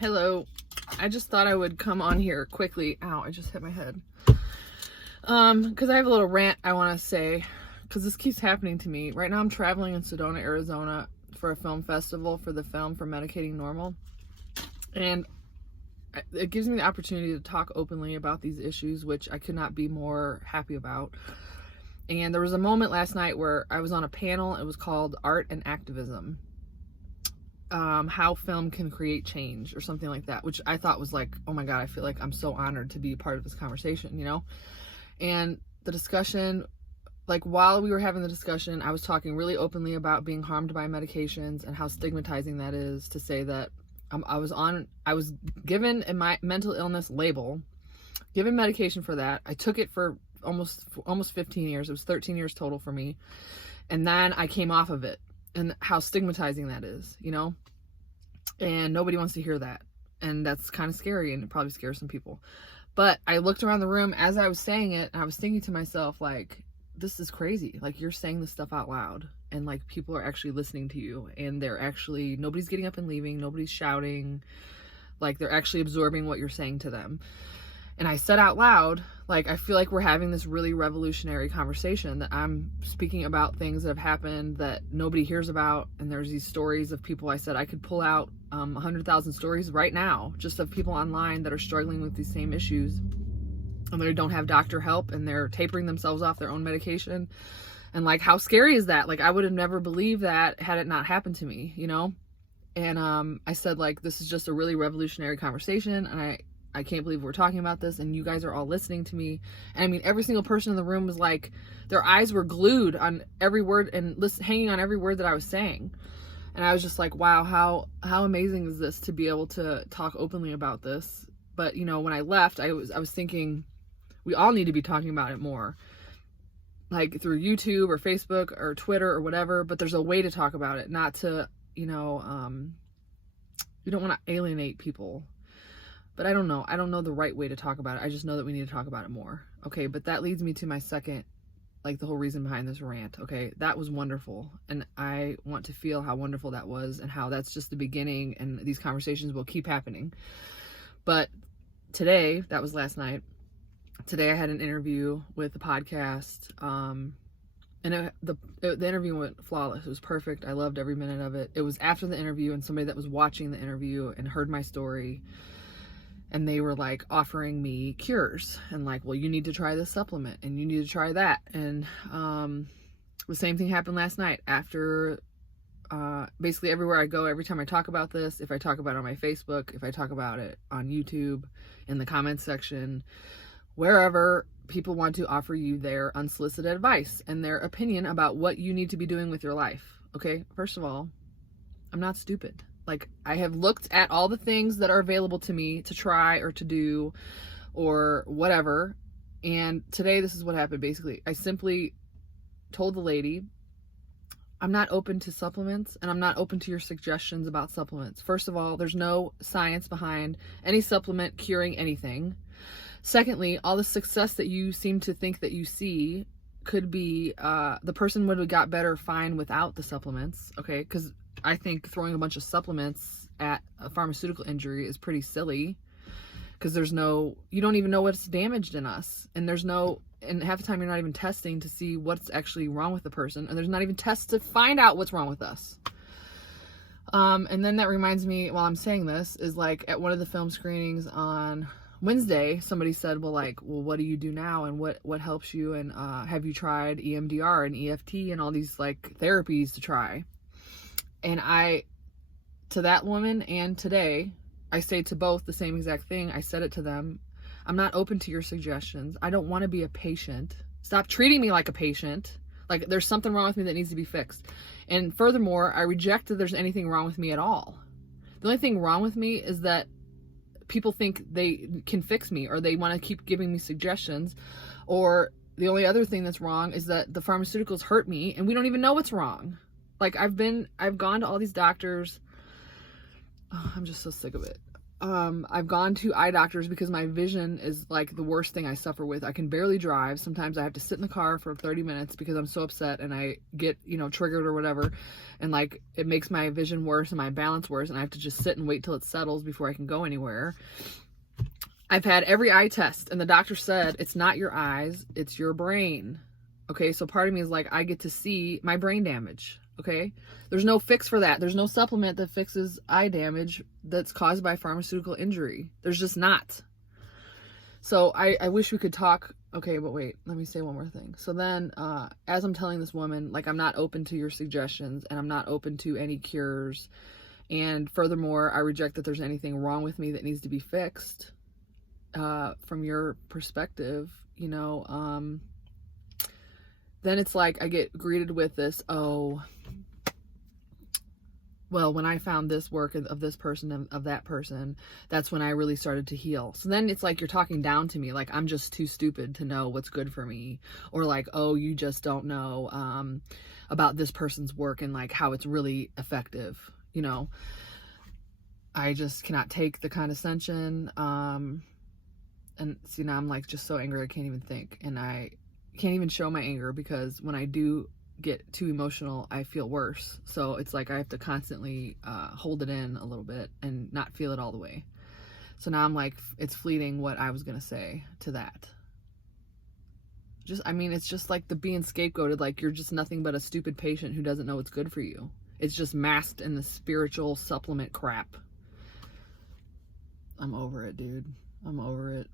Hello. I just thought I would come on here quickly. Ow, I just hit my head. Because I have a little rant I want to say, because this keeps happening to me. Right now I'm traveling in Sedona, Arizona for a film festival for the film for Medicating Normal. And it gives me the opportunity to talk openly about these issues, which I could not be more happy about. And there was a moment last night where I was on a panel. It was called Art and Activism. How film can create change or something like that, which I thought was like, oh my God, I feel like I'm so honored to be a part of this conversation, you know? And the discussion, like while we were having the discussion, I was talking really openly about being harmed by medications and how stigmatizing that is to say that I was given a mental illness label, given medication for that. I took it for almost 15 years. It was 13 years total for me. And then I came off of it, and how stigmatizing that is, you know? And nobody wants to hear that. And that's kind of scary, and it probably scares some people. But I looked around the room as I was saying it, and I was thinking to myself, like, this is crazy. Like, you're saying this stuff out loud, and like people are actually listening to you, and nobody's getting up and leaving, nobody's shouting, like they're actually absorbing what you're saying to them. And I said out loud, like, I feel like we're having this really revolutionary conversation, that I'm speaking about things that have happened that nobody hears about. And there's these stories of people. I said I could pull out 100,000 stories right now, just of people online that are struggling with these same issues, and they don't have doctor help, and they're tapering themselves off their own medication. And like, how scary is that? Like, I would have never believed that had it not happened to me, you know? And I said, like, this is just a really revolutionary conversation, and I can't believe we're talking about this, and you guys are all listening to me. And I mean, every single person in the room was like, their eyes were glued on every word and hanging on every word that I was saying. And I was just like, wow, how amazing is this to be able to talk openly about this? But, you know, when I left, I was thinking, we all need to be talking about it more, like through YouTube or Facebook or Twitter or whatever. But there's a way to talk about it, not to, you know, you don't want to alienate people. But I don't know the right way to talk about it. I just know that we need to talk about it more. Okay, but that leads me to my second, like the whole reason behind this rant. Okay, that was wonderful. And I want to feel how wonderful that was, and how that's just the beginning, and these conversations will keep happening. But today, that was last night. Today I had an interview with the podcast. And the interview went flawless. It was perfect. I loved every minute of it. It was after the interview, and somebody that was watching the interview and heard my story, and they were like offering me cures, and like, well, you need to try this supplement, and you need to try that. And the same thing happened last night. After basically everywhere I go, every time I talk about this, if I talk about it on my Facebook, if I talk about it on YouTube, in the comments section, wherever, people want to offer you their unsolicited advice and their opinion about what you need to be doing with your life. Okay, first of all, I'm not stupid. Like, I have looked at all the things that are available to me to try or to do or whatever. And today, this is what happened. Basically, I simply told the lady, I'm not open to supplements, and I'm not open to your suggestions about supplements. First of all, there's no science behind any supplement curing anything. Secondly, all the success that you seem to think that you see could be, the person would have got better fine without the supplements. Okay, because I think throwing a bunch of supplements at a pharmaceutical injury is pretty silly, because you don't even know what's damaged in us. And and half the time you're not even testing to see what's actually wrong with the person. And there's not even tests to find out what's wrong with us. And then that reminds me, while I'm saying this, is like at one of the film screenings on Wednesday, somebody said, well, what do you do now? And what helps you? And have you tried EMDR and EFT and all these like therapies to try? And to that woman and today, I say to both the same exact thing. I said it to them. I'm not open to your suggestions. I don't want to be a patient. Stop treating me like a patient. Like there's something wrong with me that needs to be fixed. And furthermore, I reject that there's anything wrong with me at all. The only thing wrong with me is that people think they can fix me, or they want to keep giving me suggestions. Or the only other thing that's wrong is that the pharmaceuticals hurt me, and we don't even know what's wrong. Like I've gone to all these doctors. Oh, I'm just so sick of it. I've gone to eye doctors because my vision is like the worst thing I suffer with. I can barely drive. Sometimes I have to sit in the car for 30 minutes because I'm so upset and I get, you know, triggered or whatever. And like, it makes my vision worse and my balance worse. And I have to just sit and wait till it settles before I can go anywhere. I've had every eye test and the doctor said, it's not your eyes, it's your brain. Okay. So part of me is like, I get to see my brain damage. Okay. There's no fix for that. There's no supplement that fixes eye damage that's caused by pharmaceutical injury. There's just not. So I wish we could talk. Okay, but wait, let me say one more thing. So then, as I'm telling this woman, like, I'm not open to your suggestions and I'm not open to any cures. And furthermore, I reject that there's anything wrong with me that needs to be fixed, from your perspective, you know, then it's like I get greeted with this, oh, well, when I found this work of this person and of that person, that's when I really started to heal. So then it's like you're talking down to me, like I'm just too stupid to know what's good for me, or like, oh, you just don't know about this person's work and like how it's really effective, you know. I just cannot take the condescension, and see, now I'm like just so angry I can't even think, and I can't even show my anger because when I do get too emotional, I feel worse. So it's like I have to constantly hold it in a little bit and not feel it all the way. So now I'm like, it's fleeting what I was gonna say to that. Just, I mean, it's just like the being scapegoated, like you're just nothing but a stupid patient who doesn't know what's good for you. It's just masked in the spiritual supplement crap. I'm over it, dude. I'm over it.